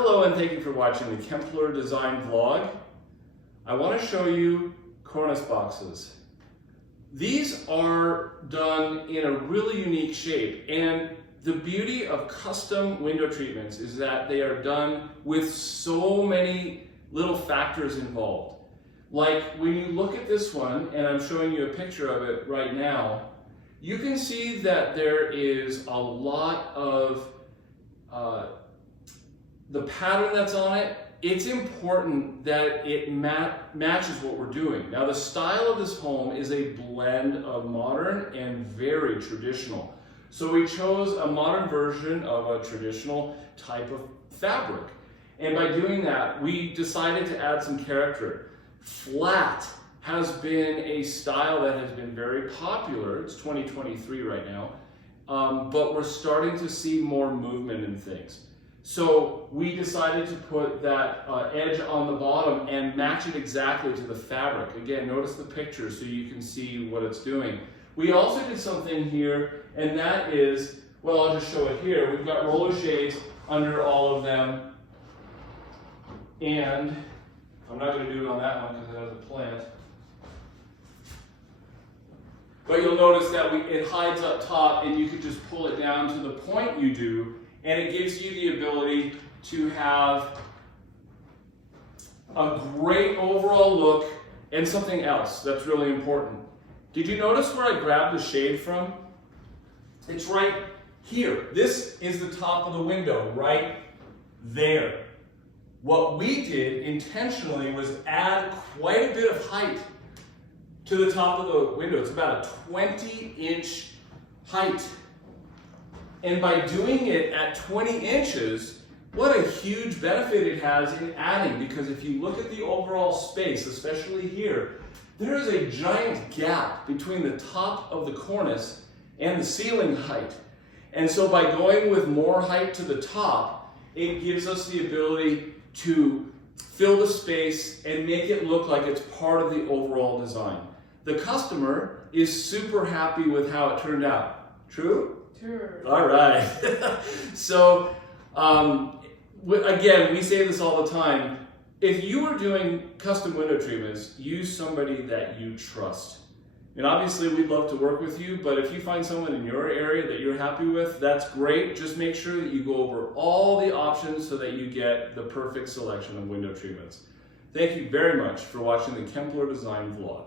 Hello and thank you for watching the Kempler Design Vlog. I want to show you Cornice boxes. These are done in a really unique shape, and the beauty of custom window treatments is that they are done with so many little factors involved. Like when you look at this one, and I'm showing you a picture of it right now, you can see that there is a lot of the pattern that's on it. It's important that it matches what we're doing. Now, the style of this home is a blend of modern and very traditional. So we chose a modern version of a traditional type of fabric. And by doing that, we decided to add some character. Flat has been a style that has been very popular. It's 2023 right now, but we're starting to see more movement in things. So we decided to put that edge on the bottom and match it exactly to the fabric. Again, notice the picture so you can see what it's doing. We also did something here, and that is, well, I'll just show it here. We've got roller shades under all of them, and I'm not going to do it on that one because it has a plant. But you'll notice that it hides up top, and you can just pull it down to the point you do, and it gives you the ability to have a great overall look and something else that's really important. Did you notice where I grabbed the shade from? It's right here. This is the top of the window, right there. What we did intentionally was add quite a bit of height to the top of the window. It's about a 20-inch height. And by doing it at 20 inches, what a huge benefit it has in adding, because if you look at the overall space, especially here, there is a giant gap between the top of the cornice and the ceiling height. And so by going with more height to the top, it gives us the ability to fill the space and make it look like it's part of the overall design. The customer is super happy with how it turned out. True? Sure. All right. So, again, we say this all the time. If you are doing custom window treatments, use somebody that you trust. And obviously, we'd love to work with you, but if you find someone in your area that you're happy with, that's great. Just make sure that you go over all the options so that you get the perfect selection of window treatments. Thank you very much for watching the Kempler Design Vlog.